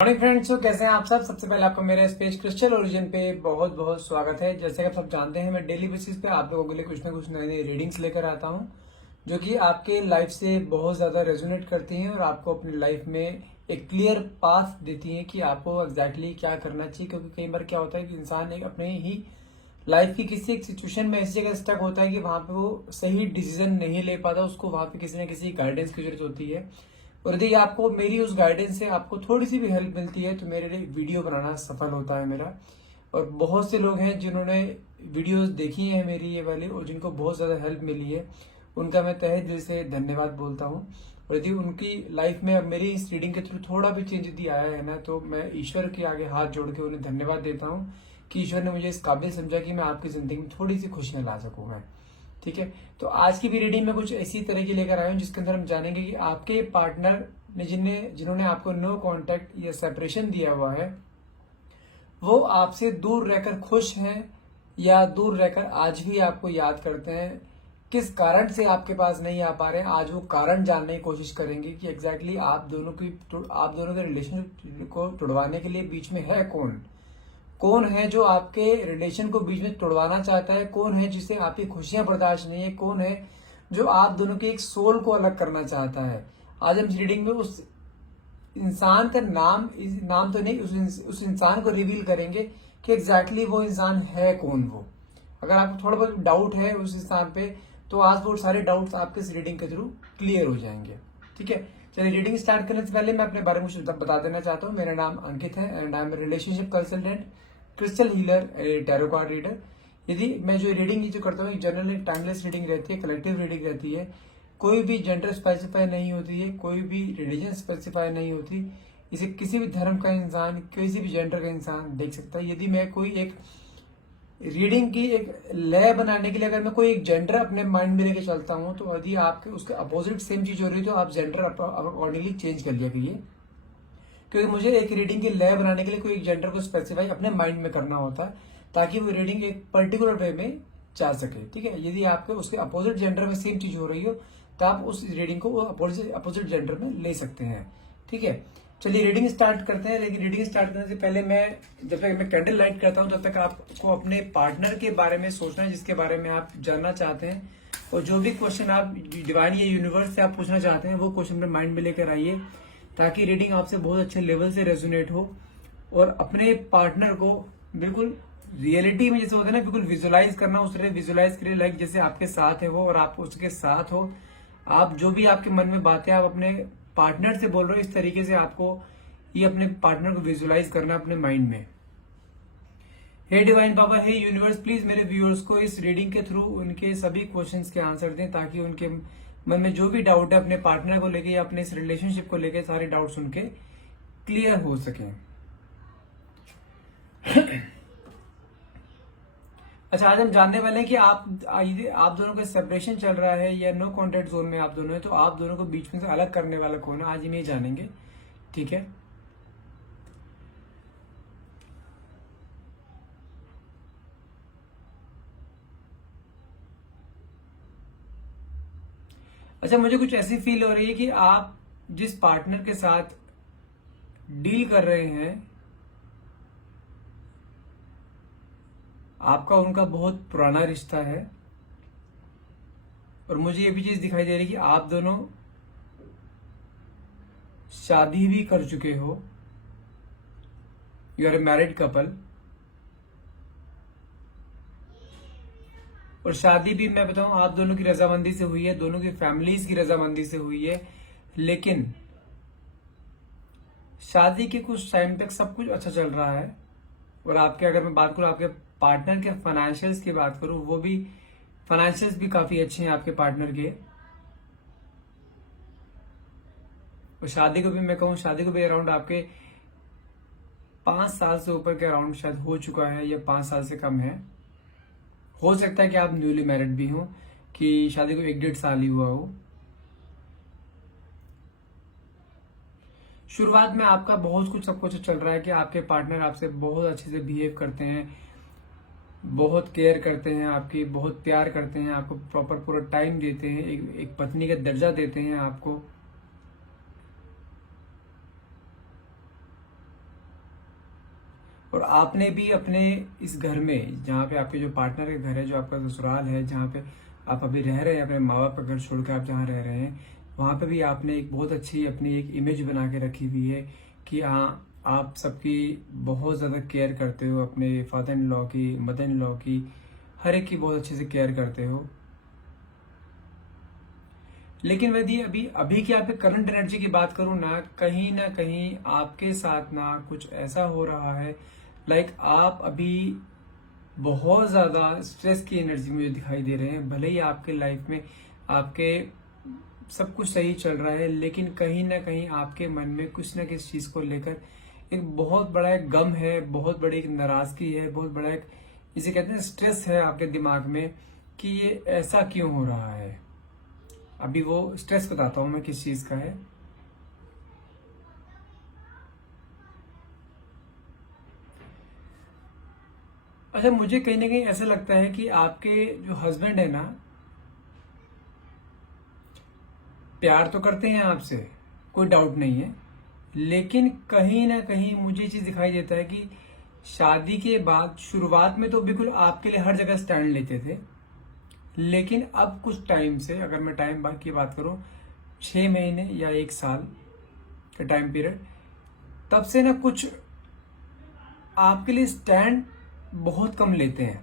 Morning friends, तो कैसे हैं आप सब। सबसे पहले आपको मेरे स्पेस क्रिस्टल ओरिजिन पे बहुत बहुत स्वागत है। जैसे कि आप सब जानते हैं, मैं डेली बेसिस पे आप लोगों के लिए कुछ ना कुछ नई नई रीडिंग्स लेकर आता हूं जो कि आपके लाइफ से बहुत ज्यादा रेजोनेट करती हैं और आपको अपनी लाइफ में एक क्लियर पाथ देती हैं कि आपको एग्जैक्टली क्या करना चाहिए। क्योंकि कई बार क्या होता है कि इंसान एक अपने ही लाइफ की किसी एक सिचुएशन में ऐसी जगह स्टक होता है कि वहां पे वो सही डिसीजन नहीं ले पाता, उसको वहां पे किसी न किसी गाइडेंस की जरूरत होती है। और यदि आपको मेरी उस गाइडेंस से आपको थोड़ी सी भी हेल्प मिलती है तो मेरे लिए वीडियो बनाना सफल होता है मेरा। और बहुत से लोग हैं जिन्होंने वीडियोस देखी हैं मेरी ये वाली और जिनको बहुत ज्यादा हेल्प मिली है, उनका मैं तहे दिल से धन्यवाद बोलता हूँ। और यदि उनकी लाइफ में अब मेरी इस रीडिंग के थ्रू थोड़ा भी चेंज यदि आया है ना, तो मैं ईश्वर के आगे हाथ जोड़ के उन्हें धन्यवाद देता हूँ कि ईश्वर ने मुझे इस काबिल समझा कि मैं आपकी जिंदगी में थोड़ी सी खुशियां ला सकूं मैं। ठीक है, तो आज की भी रीडिंग में कुछ ऐसी तरह की लेकर आया हूँ जिसके अंदर हम जानेंगे कि आपके पार्टनर ने जिन्होंने आपको नो कांटेक्ट या सेपरेशन दिया हुआ है, वो आपसे दूर रहकर खुश हैं या दूर रहकर आज भी आपको याद करते हैं। किस कारण से आपके पास नहीं आ पा रहे हैं, आज वो कारण जानने की कोशिश करेंगे कि एग्जैक्टली आप दोनों के रिलेशनशिप को तोड़वाने के लिए बीच में है कौन। कौन है जो आपके रिलेशन को बीच में तोड़वाना चाहता है, कौन है जिसे आपकी खुशियां बर्दाश्त नहीं है, कौन है जो आप दोनों के एक सोल को अलग करना चाहता है। आज हम इस रीडिंग में उस इंसान का नाम तो नहीं, उस इंसान को रिवील करेंगे कि एग्जैक्टली वो इंसान है कौन वो। अगर आपको थोड़ा बहुत डाउट है उस इंसान पे, तो आज वो सारे डाउट्स आपके इस रीडिंग के थ्रू क्लियर हो जाएंगे। ठीक है, चलिए रीडिंग स्टार्ट करने से पहले मैं अपने बारे में कुछ बता देना चाहता हूँ। मेरा नाम अंकित है and I am relationship consultant, crystal healer, tarot card reader. यदि मैं जो रीडिंग जो करता हूँ जनरली टाइमलेस रीडिंग रहती है, कलेक्टिव रीडिंग रहती है। कोई भी जेंडर स्पेसिफाई नहीं होती है, कोई भी रिलीजन स्पेसिफाई नहीं होती। इसे किसी भी धर्म का इंसान, किसी भी जेंडर का इंसान देख सकता है। यदि मैं कोई एक रीडिंग की एक लय बनाने के लिए अगर मैं कोई एक जेंडर अपने माइंड में लेके चलता हूँ, तो यदि आपके उसके अपोजिट सेम चीज हो रही है तो आप जेंडर अकॉर्डिंगली चेंज कर लिया करिए। क्योंकि मुझे एक रीडिंग की लय बनाने के लिए कोई एक जेंडर को स्पेसिफाई अपने माइंड में करना होता है ताकि वो रीडिंग एक पर्टिकुलर वे में जा सके। ठीक है, यदि आपके उसके अपोजिट जेंडर में सेम चीज हो रही हो तो आप उस रीडिंग को अपोजिट जेंडर में ले सकते हैं। ठीक है, चलिए रीडिंग स्टार्ट करते हैं। लेकिन रीडिंग स्टार्ट करने से पहले जब तक मैं कैंडल लाइट करता हूं तब तक आपको अपने पार्टनर के बारे में सोचना है जिसके बारे में आप जानना चाहते हैं। और जो भी क्वेश्चन आप डिवाइन या यूनिवर्स से आप पूछना चाहते हैं वो क्वेश्चन अपने माइंड में लेकर आइए ताकि रीडिंग आपसे बहुत अच्छे लेवल से रेजोनेट हो और अपने पार्टनर को बिल्कुल रियलिटी में जैसे होता है ना, बिल्कुल विजुलाइज करना, उस तरह विजुलाइज करिए लाइक जैसे आपके साथ है वो और आप उसके साथ हो। आप जो भी आपके मन में बातें आप अपने पार्टनर से बोल रहे हो, इस तरीके से आपको ये अपने पार्टनर को विजुलाइज करना अपने माइंड में। हे डिवाइन पावर, हे यूनिवर्स, प्लीज मेरे व्यूअर्स को इस रीडिंग के थ्रू उनके सभी क्वेश्चंस के आंसर दें ताकि उनके मन में जो भी डाउट है अपने पार्टनर को लेके या अपने इस रिलेशनशिप को लेके सारे डाउट्स उनके क्लियर हो सकें। अच्छा, आज हम जानने वाले हैं कि आप दोनों का सेपरेशन चल रहा है या नो कॉन्टेक्ट जोन में आप दोनों है, तो आप दोनों को बीच में से अलग करने वाला कौन है, आज हम ये जानेंगे। ठीक है, अच्छा मुझे कुछ ऐसी फील हो रही है कि आप जिस पार्टनर के साथ डील कर रहे हैं, आपका उनका बहुत पुराना रिश्ता है। और मुझे ये भी चीज दिखाई दे रही है कि आप दोनों शादी भी कर चुके हो, you are a married couple. और शादी भी मैं बताऊं आप दोनों की रजामंदी से हुई है, दोनों की फैमिलीज की रजामंदी से हुई है। लेकिन शादी के कुछ टाइम तक सब कुछ अच्छा चल रहा है। और आपके अगर मैं बात करूं आपके पार्टनर के फाइनेंशियल्स की बात करूं, वो भी फाइनेंशियल्स भी काफी अच्छे हैं आपके पार्टनर के। और शादी को भी मैं कहूं, शादी को भी अराउंड आपके 5 साल से ऊपर के अराउंड शायद हो चुका है या 5 साल से कम है। हो सकता है कि आप न्यूली मैरिड भी हो, कि शादी को 1-1.5 साल ही हुआ हो। शुरुआत में आपका बहुत कुछ सब कुछ चल रहा है कि आपके पार्टनर आपसे बहुत अच्छे से बिहेव करते हैं, बहुत केयर करते हैं आपकी, बहुत प्यार करते हैं, आपको प्रॉपर पूरा टाइम देते हैं, एक पत्नी का दर्जा देते हैं आपको। और आपने भी अपने इस घर में, जहाँ पे आपके जो पार्टनर के घर है, जो आपका ससुराल है, जहाँ पे आप अभी रह रहे हैं, अपने माँ बाप का घर छोड़कर आप जहाँ रह रहे हैं, वहाँ पे भी आपने एक बहुत अच्छी अपनी एक इमेज बना के रखी हुई है कि हाँ, आप सबकी बहुत ज़्यादा केयर करते हो, अपने फादर इन लॉ की, मदर इन लॉ की, हर एक की बहुत अच्छे से केयर करते हो। लेकिन यदि अभी अभी की आप करंट एनर्जी की बात करूं ना कहीं आपके साथ ना कुछ ऐसा हो रहा है, लाइक आप अभी बहुत ज्यादा स्ट्रेस की एनर्जी मुझे दिखाई दे रहे हैं। भले ही आपके लाइफ में आपके सब कुछ सही चल रहा है, लेकिन कहीं ना कहीं आपके मन में कुछ ना किसी चीज को लेकर एक बहुत बड़ा एक गम है, बहुत बड़ी एक नाराजगी है, बहुत बड़ा एक, इसे कहते हैं स्ट्रेस है आपके दिमाग में कि ये ऐसा क्यों हो रहा है। अभी वो स्ट्रेस बताता हूं मैं किस चीज का है। अच्छा, मुझे कहीं ना कहीं ऐसा लगता है कि आपके जो हस्बैंड है ना, प्यार तो करते हैं आपसे, कोई डाउट नहीं है, लेकिन कहीं ना कहीं मुझे चीज दिखाई देता है कि शादी के बाद शुरुआत में तो बिल्कुल आपके लिए हर जगह स्टैंड लेते थे, लेकिन अब कुछ टाइम से, अगर मैं टाइम बाद की बात करूं, 6 महीने या 1 साल का टाइम पीरियड, तब से ना कुछ आपके लिए स्टैंड बहुत कम लेते हैं,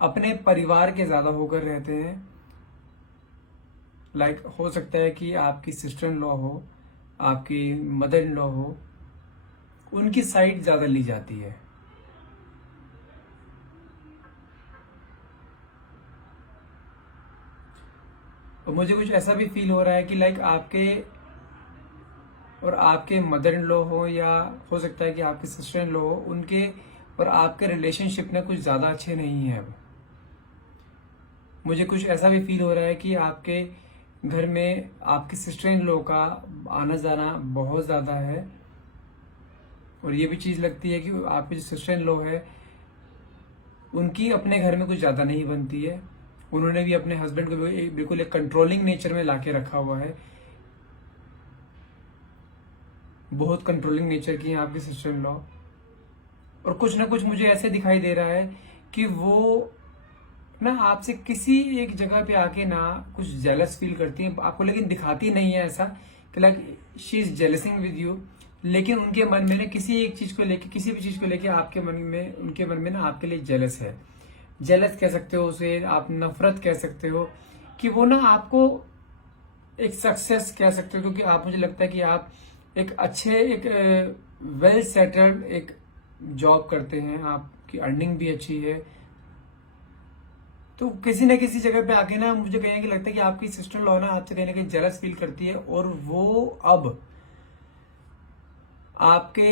अपने परिवार के ज्यादा होकर रहते हैं। लाइक हो सकता है कि आपकी सिस्टर इन लॉ हो, आपकी मदर इन लॉ हो, उनकी साइड ज्यादा ली जाती है। और मुझे कुछ ऐसा भी फील हो रहा है कि लाइक आपके और आपके मदर इन लॉ हो, या हो सकता है कि आपके सिस्टर इन लॉ हो, उनके और आपके रिलेशनशिप में कुछ ज्यादा अच्छे नहीं है। अब मुझे कुछ ऐसा भी फील हो रहा है कि आपके घर में आपकी सिस्टर इन लॉ का आना जाना बहुत ज्यादा है, और ये भी चीज लगती है कि आपकी जो सिस्टर इन लॉ है, उनकी अपने घर में कुछ ज्यादा नहीं बनती है। उन्होंने भी अपने हस्बैंड को बिल्कुल एक कंट्रोलिंग नेचर में लाके रखा हुआ है, बहुत कंट्रोलिंग नेचर की है आपकी सिस्टर इन लॉ। और कुछ ना कुछ मुझे ऐसे दिखाई दे रहा है कि वो ना आपसे किसी एक जगह पे आके ना कुछ जेलस फील करती है आपको, लेकिन दिखाती नहीं है ऐसा कि like she is jealousing with you, लेकिन उनके मन में ना किसी एक चीज को लेके, किसी भी चीज को लेके आपके मन में, उनके मन में ना आपके लिए जेलस है। जेलस कह सकते हो उसे आप, नफरत कह सकते हो, कि वो ना आपको एक सक्सेस कह सकते हो, क्योंकि आप, मुझे लगता है कि आप एक अच्छे, एक वेल सेटल्ड एक जॉब करते हैं, आपकी अर्निंग भी अच्छी है। तो किसी न किसी जगह पे आके ना मुझे कहीं कि लगता है कि आपकी सिस्टर लॉ ना आपसे कहीं ना कहीं जेलस फील करती है, और वो अब आपके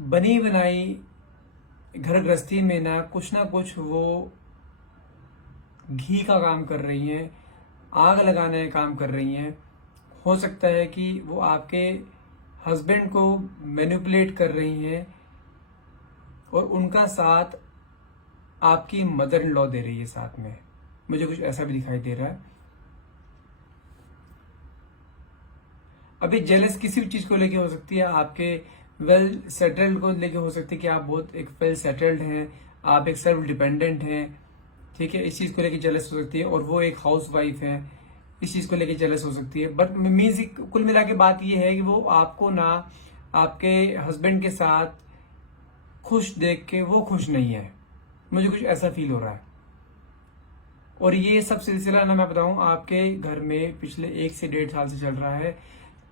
बनी बनाई घर गृहस्थी में ना कुछ वो घी का काम कर रही हैं, आग लगाने का काम कर रही हैं। हो सकता है कि वो आपके हस्बैंड को मैनिपुलेट कर रही हैं, और उनका साथ आपकी मदर इन लॉ दे रही है साथ में। मुझे कुछ ऐसा भी दिखाई दे रहा है। अभी जेलस किसी भी चीज को लेके हो सकती है, आपके वेल सेटल्ड को लेके हो सकती है कि आप बहुत एक वेल सेटल्ड हैं, आप एक सेल्फ डिपेंडेंट हैं, ठीक है, इस चीज को लेके जेलस हो सकती है। और वो एक हाउस वाइफ है, इस चीज को लेके जेलस हो सकती है। बट मीन्स कुल मिला के बात ये है कि वो आपको ना आपके हस्बैंड के साथ खुश देख के वो खुश नहीं है। मुझे कुछ ऐसा फील हो रहा है। और ये सब सिलसिला ना मैं बताऊं, आपके घर में पिछले 1 से 1.5 साल से चल रहा है।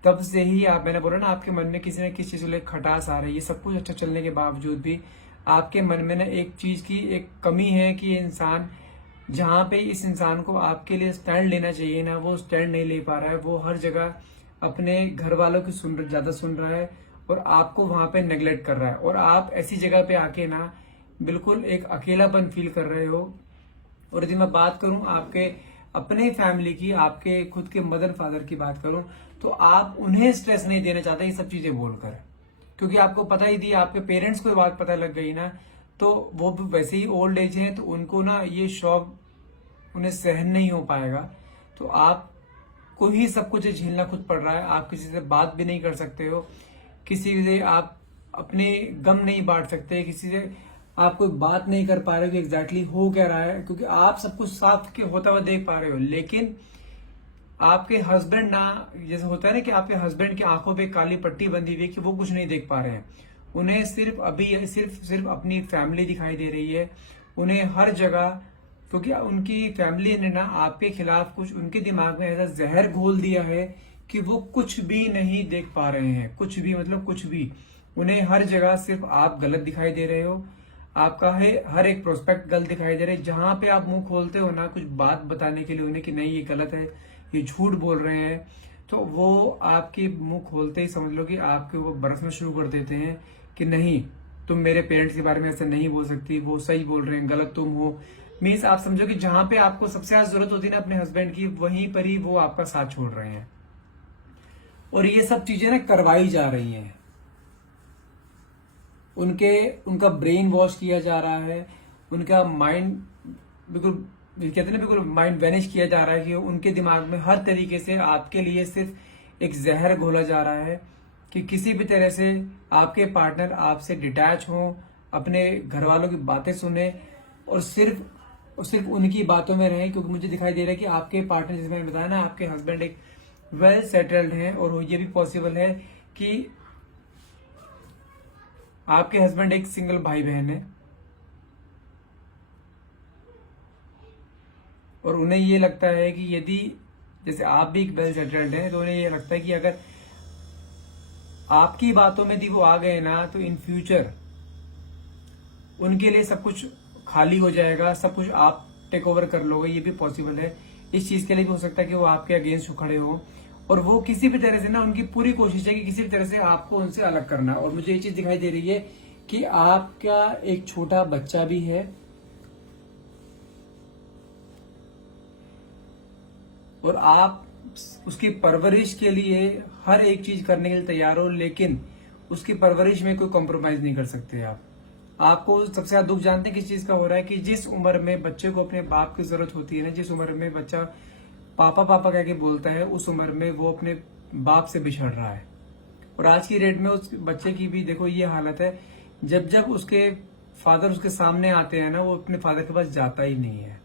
तब से ही आप, मैंने बोला ना, आपके मन में किसी न किसी चीज को लेकर खटास आ रही है। सब कुछ अच्छा चलने के बावजूद भी आपके मन में ना एक चीज की एक कमी है कि ये इंसान, जहां पे इस इंसान को आपके लिए स्टैंड लेना चाहिए ना, वो स्टैंड नहीं ले पा रहा है। वो हर जगह अपने घर वालों की ज्यादा सुन रहा है, और आपको वहां पे नेग्लेक्ट कर रहा है। और आप ऐसी जगह पे आके ना बिल्कुल एक अकेलापन फील कर रहे हो। और यदि मैं बात करूं आपके अपने फैमिली की, आपके खुद के मदर फादर की बात करूं, तो आप उन्हें स्ट्रेस नहीं देना चाहते ये सब चीजें बोलकर, क्योंकि आपको पता ही थी, आपके पेरेंट्स को ये बात पता लग गई ना, तो वो वैसे ही ओल्ड एज हैं, तो उनको ना ये शॉक उन्हें सहन नहीं हो पाएगा। तो आपको ही सब कुछ झेलना खुद पड़ रहा है। आप किसी से बात भी नहीं कर सकते हो, किसी से आप अपने गम नहीं बांट सकते, किसी से आप कोई बात नहीं कर पा रहे हो कि एग्जैक्टली हो क्या रहा है, क्योंकि आप सब कुछ साफ के होता हुआ देख पा रहे हो, लेकिन आपके हस्बैंड ना, जैसे होता है ना कि आपके हस्बैंड की आंखों पे काली पट्टी बंधी हुई है कि वो कुछ नहीं देख पा रहे हैं। उन्हें सिर्फ अभी सिर्फ अपनी फैमिली दिखाई दे रही है, उन्हें हर जगह, क्योंकि उनकी फैमिली ने ना आपके खिलाफ कुछ उनके दिमाग में ऐसा जहर घोल दिया है कि वो कुछ भी नहीं देख पा रहे हैं, कुछ भी, मतलब कुछ भी। उन्हें हर जगह सिर्फ आप गलत दिखाई दे रहे हो, आपका है हर एक प्रोस्पेक्ट गलत दिखाई दे रहे हैं। जहां पे आप मुंह खोलते हो ना कुछ बात बताने के लिए उन्हें कि नहीं ये गलत है, ये झूठ बोल रहे हैं, तो वो आपके मुंह खोलते ही समझ लो कि आपके ऊपर बरसना शुरू कर देते हैं कि नहीं, तुम मेरे पेरेंट्स के बारे में ऐसा नहीं बोल सकती, वो सही बोल रहे हैं, गलत तुम हो। मीन्स आप समझो कि जहां पे आपको सबसे ज्यादा जरूरत होती है ना अपने हस्बैंड की, वहीं पर ही वो आपका साथ छोड़ रहे हैं। और ये सब चीजें ना करवाई जा रही हैं, उनका ब्रेन वॉश किया जा रहा है, उनका माइंड बिल्कुल, कहते हैं ना, बिल्कुल माइंड वैनिश किया जा रहा है कि उनके दिमाग में हर तरीके से आपके लिए सिर्फ एक जहर घोला जा रहा है कि किसी भी तरह से आपके पार्टनर आपसे डिटैच हो, अपने घर वालों की बातें सुने और सिर्फ उनकी बातों में रहें। क्योंकि मुझे दिखाई दे रहा है कि आपके पार्टनर, जैसे मैंने बताया ना, आपके हस्बैंड एक वेल सेटल्ड हैं, और ये भी पॉसिबल है कि आपके हस्बैंड एक सिंगल भाई बहन है और उन्हें ये लगता है कि यदि, जैसे आप भी एक वेल सेटल्ड हैं, तो उन्हें ये लगता है कि अगर आपकी बातों में यदि वो आ गए ना, तो इन फ्यूचर उनके लिए सब कुछ खाली हो जाएगा, सब कुछ आप टेक ओवर कर लोगे। ये भी पॉसिबल है। इस चीज के लिए भी हो सकता है कि वो आपके अगेंस्ट खड़े हो, और वो किसी भी तरह से ना, उनकी पूरी कोशिश है कि किसी भी तरह से आपको उनसे अलग करना। और मुझे ये चीज दिखाई दे रही है कि आपका एक छोटा बच्चा भी है और आप उसकी परवरिश के लिए हर एक चीज करने के लिए तैयार हो, लेकिन उसकी परवरिश में कोई कॉम्प्रोमाइज नहीं कर सकते आप। आपको सबसे ज्यादा दुख जानते हैं किस चीज का हो रहा है कि जिस उम्र में बच्चे को अपने बाप की जरूरत होती है ना, जिस उम्र में बच्चा पापा पापा कह के बोलता है, उस उम्र में वो अपने बाप से बिछड़ रहा है। और आज की डेट में उस बच्चे की भी देखो ये हालत है, जब जब उसके फादर उसके सामने आते हैं ना, वो अपने फादर के पास जाता ही नहीं है।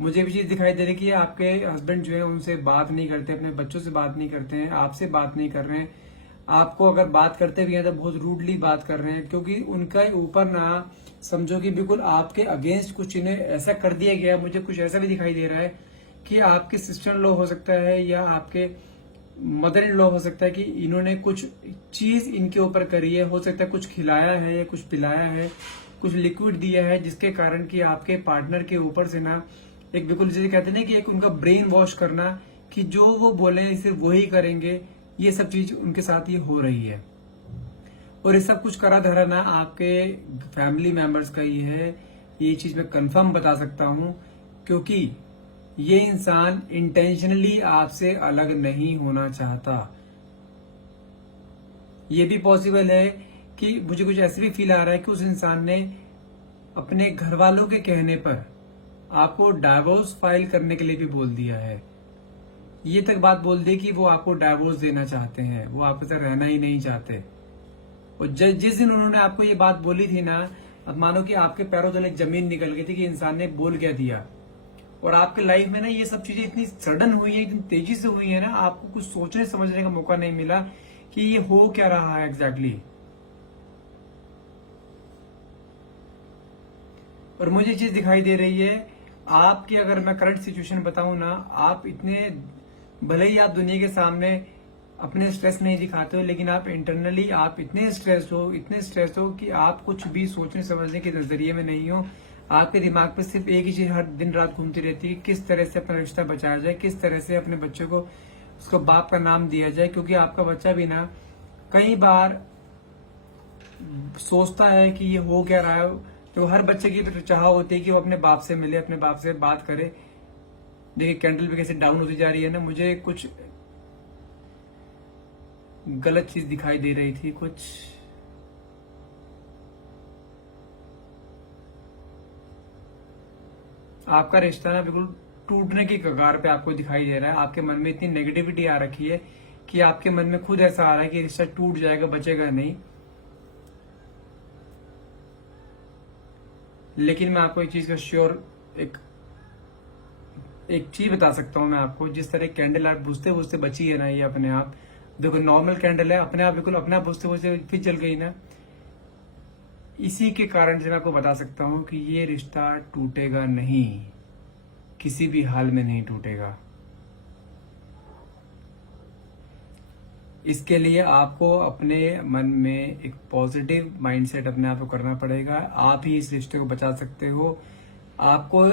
मुझे भी चीज दिखाई दे रही है कि आपके हस्बैंड जो है उनसे बात नहीं करते, अपने बच्चों से बात नहीं करते हैं, आपसे बात नहीं कर रहे हैं। आपको अगर बात करते भी हैं तो बहुत रूडली बात कर रहे हैं, क्योंकि उनका ऊपर ना, समझो कि बिल्कुल आपके अगेंस्ट कुछ इन्हें ऐसा कर दिया गया। मुझे कुछ ऐसा भी दिखाई दे रहा है कि आपके सिस्टर इन लॉ हो सकता है या आपके मदर इन लॉ हो सकता है कि इन्होंने कुछ चीज इनके ऊपर करी है, हो सकता है कुछ खिलाया है या कुछ पिलाया है, कुछ लिक्विड दिया है, जिसके कारण कि आपके पार्टनर के ऊपर से ना एक, बिल्कुल जैसे कहते हैं ना कि एक उनका ब्रेन वॉश करना, कि जो वो बोले सिर्फ वही करेंगे। ये सब चीज उनके साथ ये हो रही है, और ये सब कुछ करा धरा ना आपके फैमिली मेंबर्स का ही है। ये चीज मैं कंफर्म बता सकता हूं, क्योंकि ये इंसान इंटेंशनली आपसे अलग नहीं होना चाहता। ये भी पॉसिबल है कि मुझे कुछ ऐसे भी फील आ रहा है कि उस इंसान ने अपने घर वालों के कहने पर आपको डाइवोर्स फाइल करने के लिए भी बोल दिया है। ये तक बात बोल दी कि वो आपको डाइवोर्स देना चाहते हैं, वो आपके साथ रहना ही नहीं चाहते। और जिस दिन उन्होंने आपको ये बात बोली थी ना, अब मानो कि आपके पैरों तले जमीन निकल गई थी कि इंसान ने बोल क्या दिया। और आपके लाइफ में ना ये सब चीजें इतनी सडन हुई है, इतनी तेजी से हुई है ना, आपको कुछ सोचने समझने का मौका नहीं मिला कि ये हो क्या रहा है एग्जैक्टली। और मुझे ये चीज दिखाई दे रही है आपकी, अगर मैं करंट सिचुएशन बताऊं ना, आप इतने, भले ही आप दुनिया के सामने अपने स्ट्रेस नहीं दिखाते हो, लेकिन आप इंटरनली आप इतने स्ट्रेस हो कि आप कुछ भी सोचने समझने के नजरिए में नहीं हो। आपके दिमाग पे सिर्फ एक ही चीज हर दिन रात घूमती रहती है, किस तरह से अपना रिश्ता बचाया जाए, किस तरह से अपने बच्चों को उसको बाप का नाम दिया जाए। क्योंकि आपका बच्चा भी ना कई बार सोचता है कि ये हो क्या रहा है। तो हर बच्चे की चाह होती है कि वो अपने बाप से मिले, अपने बाप से बात करे। देखिए कैंडल भी कैसे डाउन होती जा रही है ना, मुझे कुछ गलत चीज दिखाई दे रही थी, कुछ आपका रिश्ता ना बिल्कुल टूटने की कगार पे आपको दिखाई दे रहा है। आपके मन में इतनी नेगेटिविटी आ रखी है कि आपके मन में खुद ऐसा आ रहा है कि रिश्ता टूट जाएगा, बचेगा नहीं। लेकिन मैं आपको एक चीज का श्योर एक चीज बता सकता हूं मैं आपको, जिस तरह कैंडल आप बुझते बुझते बची है ना, ये अपने आप देखो नॉर्मल कैंडल है, अपने आप बिल्कुल अपने आप बुझते बुझते फिर जल गई ना। इसी के कारण से मैं आपको बता सकता हूं कि ये रिश्ता टूटेगा नहीं, किसी भी हाल में नहीं टूटेगा। इसके लिए आपको अपने मन में एक पॉजिटिव माइंडसेट अपने आप को करना पड़ेगा। आप ही इस रिश्ते को बचा सकते हो। आपको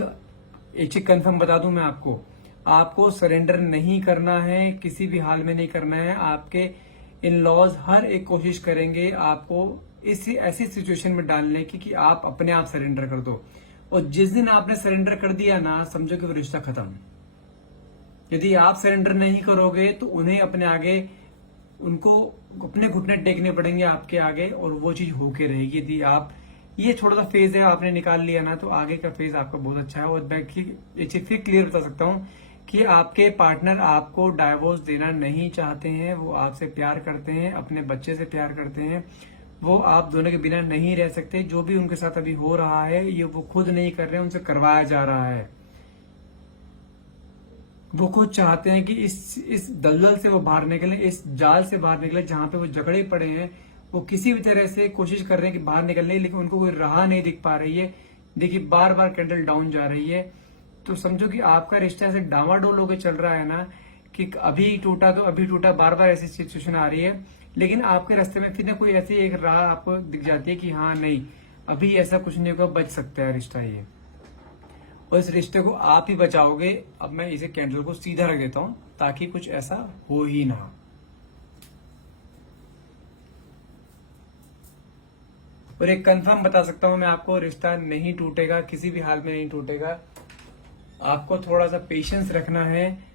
एक चीज कंफर्म बता दूं मैं आपको सरेंडर नहीं करना है, किसी भी हाल में नहीं करना है। आपके इन लॉज हर एक कोशिश करेंगे आपको इसी ऐसी सिचुएशन में डालने की कि आप अपने आप सरेंडर कर दो। और जिस दिन आपने सरेंडर कर दिया ना, समझो कि वो रिश्ता खत्म। यदि आप सरेंडर नहीं करोगे तो उन्हें अपने आगे उनको अपने घुटने टेकने पड़ेंगे आपके आगे, और वो चीज होके रहेगी। यदि आप ये छोटा सा फेज है आपने निकाल लिया ना, तो आगे का फेज आपका बहुत अच्छा है। और मैं एक चीज फिर क्लियर बता सकता हूँ कि आपके पार्टनर आपको डाइवोर्स देना नहीं चाहते हैं। वो आपसे प्यार करते हैं, अपने बच्चे से प्यार करते हैं। वो आप दोनों के बिना नहीं रह सकते। जो भी उनके साथ अभी हो रहा है ये वो खुद नहीं कर रहे हैं, उनसे करवाया जा रहा है। वो खुद चाहते हैं कि इस दलदल से वो बाहर निकले, इस जाल से बाहर निकले जहां पे वो जकड़े पड़े हैं। वो किसी भी तरह से कोशिश कर रहे हैं कि बाहर निकलने, लेकिन उनको कोई राह नहीं दिख पा रही है। देखिए बार बार कैंडल डाउन जा रही है। तो समझो कि आपका रिश्ता ऐसे डावाडोल होकर चल रहा है ना, कि अभी टूटा तो अभी टूटा, बार बार ऐसी सिचुएशन आ रही है। लेकिन आपके रास्ते में फिर ना कोई ऐसी एक राह आपको दिख जाती है कि हाँ नहीं, अभी ऐसा कुछ नहीं होगा, बच सकता है रिश्ता ये। और इस रिश्ते को आप ही बचाओगे। अब मैं इसे कैंडल को सीधा रख देता हूं ताकि कुछ ऐसा हो ही ना। और एक कंफर्म बता सकता हूं मैं आपको, रिश्ता नहीं टूटेगा, किसी भी हाल में नहीं टूटेगा। आपको थोड़ा सा पेशेंस रखना है।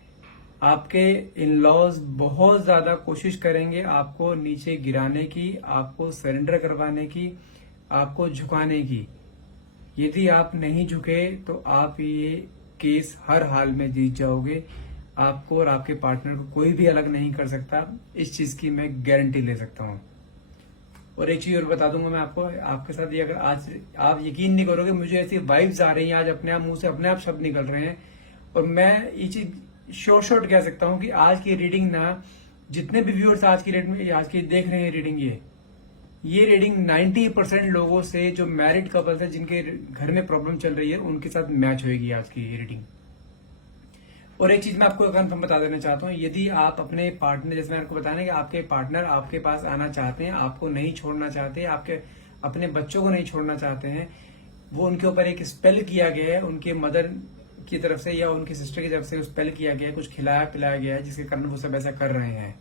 आपके इन लॉज बहुत ज्यादा कोशिश करेंगे आपको नीचे गिराने की, आपको सरेंडर करवाने की, आपको झुकाने की। यदि आप नहीं झुके तो आप ये केस हर हाल में जीत जाओगे। आपको और आपके पार्टनर को कोई भी अलग नहीं कर सकता, इस चीज की मैं गारंटी ले सकता हूं। और एक चीज और बता दूंगा मैं आपको, आपके साथ ये अगर आज आप यकीन नहीं करोगे, मुझे ऐसी वाइब्स आ रही हैं आज, अपने आप मुंह से अपने आप शब्द निकल रहे हैं। और मैं ये चीज शॉर्ट कह सकता हूं कि आज की रीडिंग ना, जितने भी व्यूअर्स आज की देख रहे हैं रीडिंग, ये रीडिंग 90% लोगों से, जो मैरिड कपल्स है जिनके घर में प्रॉब्लम चल रही है, उनके साथ मैच होगी आज की ये रीडिंग। और एक चीज मैं आपको कंफर्म बता देना चाहता हूँ, यदि आप अपने पार्टनर, जैसे मैंने आपको बताया कि आपके पार्टनर आपके पास आना चाहते हैं, आपको नहीं छोड़ना चाहते, आपके अपने बच्चों को नहीं छोड़ना चाहते हैं, वो उनके ऊपर एक स्पेल किया गया है, उनके मदर की तरफ से या उनकी सिस्टर की तरफ से स्पेल किया गया है, कुछ खिलाया पिलाया गया है, जिसके कारण वो सब ऐसा कर रहे हैं।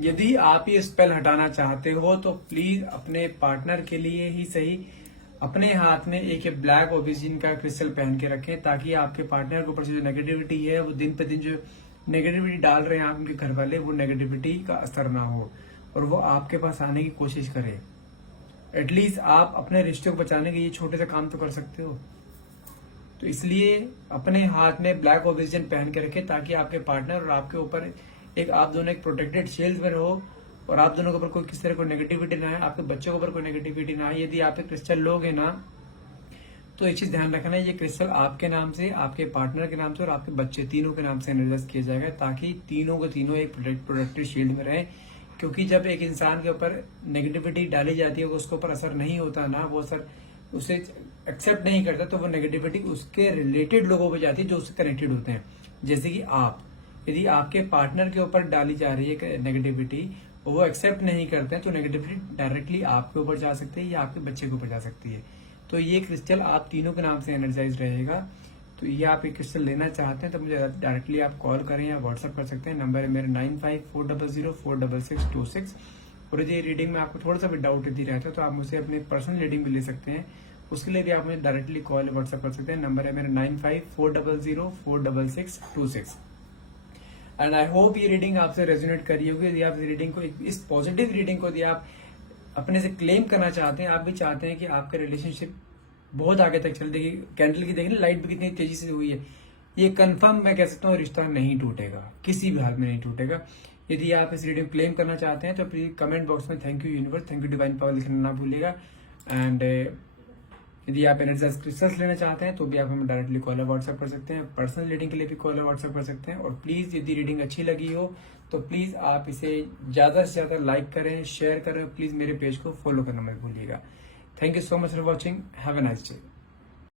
यदि आप ये स्पेल हटाना चाहते हो तो प्लीज अपने पार्टनर के लिए ही सही अपने हाथ में एक ब्लैक ओबिसिन का क्रिस्टल पहन के रखें, ताकि आपके पार्टनर के ऊपर से जो नेगेटिविटी है, वो दिन पे दिन जो नेगेटिविटी डाल रहे हैं आप उनके घर वाले, वो नेगेटिविटी का असर ना हो और वो आपके पास आने की कोशिश करे। एटलीस्ट आप अपने रिश्ते को बचाने के ये छोटे से काम तो कर सकते हो। तो इसलिए अपने हाथ में ब्लैक ओबिसिन पहन के रखें, ताकि आपके पार्टनर और आपके ऊपर आप दोनों एक प्रोटेक्टेड शील्ड में रहो, और आप दोनों के ऊपर कोई किसी तरह कोई नेगेटिविटी ना है, आपके बच्चों के ऊपर कोई नेगेटिविटी ना है। यदि आप एक क्रिस्टल लोगे ना, तो एक चीज ध्यान रखना है, ये क्रिस्टल आपके नाम से, आपके पार्टनर के नाम से और आपके बच्चे तीनों के नाम से एनर्जाइज किया जाएगा, ताकि तीनों के तीनों एक प्रोटेक्टेड शील्ड में रहे। क्योंकि जब एक इंसान के ऊपर नेगेटिविटी डाली जाती है, उसके ऊपर असर नहीं होता ना, वो असर उसे एक्सेप्ट नहीं करता, तो वो नेगेटिविटी उसके रिलेटेड लोगों पर जाती है जो उससे कनेक्टेड होते हैं। जैसे कि आप, यदि आपके पार्टनर के ऊपर डाली जा रही है नेगेटिविटी, वो एक्सेप्ट नहीं करते हैं, तो नेगेटिविटी डायरेक्टली आपके ऊपर जा सकती है या आपके बच्चे के ऊपर जा सकती है। तो ये क्रिस्टल आप तीनों के नाम से एनर्जाइज रहेगा। तो ये आप एक क्रिस्टल लेना चाहते हैं तो मुझे डायरेक्टली आप कॉल करें या व्हाट्सअप कर सकते हैं। नंबर है मेरा 9540046626। और यदि रीडिंग में आपको थोड़ा सा भी डाउट यदि रहता है तो आप मुझसे अपनी पर्सनल रीडिंग भी ले सकते हैं। उसके लिए भी आप मुझे डायरेक्टली कॉल व्हाट्सअप कर सकते हैं। नंबर है मेरा 9540046626। एंड आई होप ये रीडिंग आपसे रेजोनेट करी होगी। यदि आप इस रीडिंग को, इस पॉजिटिव रीडिंग को यदि आप अपने से क्लेम करना चाहते हैं, आप भी चाहते हैं कि आपका रिलेशनशिप बहुत आगे तक चले। देखिए कैंडल की देखिए लाइट भी कितनी तेजी से हुई है। ये कंफर्म मैं कह सकता हूँ रिश्ता नहीं टूटेगा, किसी भी हाल में नहीं टूटेगा। यदि आप इस रीडिंग क्लेम करना चाहते हैं तो प्लीज कमेंट बॉक्स में thank you universe, thank you divine power लिखना ना भूलिएगा। एंड यदि आप एनर्जाइज क्रिस्टल्स लेना चाहते हैं तो भी आप हमें डायरेक्टली कॉल या व्हाट्सएप कर सकते हैं। पर्सनल रीडिंग के लिए भी कॉल या व्हाट्सएप कर सकते हैं। और प्लीज यदि रीडिंग अच्छी लगी हो तो प्लीज आप इसे ज्यादा से ज्यादा लाइक करें, शेयर करें, प्लीज मेरे पेज को फॉलो करना मत भूलिएगा। Thank you so much for watching, have a nice day.